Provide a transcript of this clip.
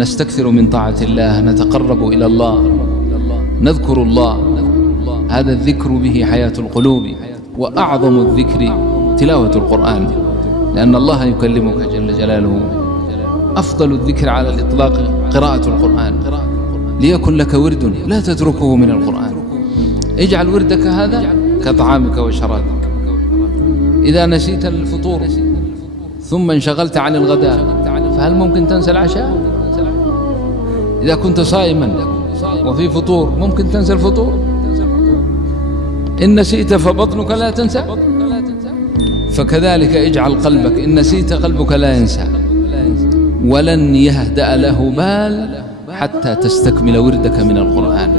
نستكثر من طاعة الله، نتقرب إلى الله، نذكر الله. هذا الذكر به حياة القلوب، وأعظم الذكر تلاوة القرآن، لأن الله يكلمك جل جلاله. أفضل الذكر على الإطلاق قراءة القرآن، ليكن لك ورد لا تتركه من القرآن. اجعل وردك هذا كطعامك وشرابك. إذا نسيت الفطور ثم انشغلت عن الغداء، فهل ممكن تنسى العشاء؟ إذا كنت صائما وفي فطور، ممكن تنسى الفطور؟ إن نسيت فبطنك لا تنسى. فكذلك اجعل قلبك إن نسيت قلبك لا ينسى، ولن يهدأ له بال حتى تستكمل وردك من القرآن.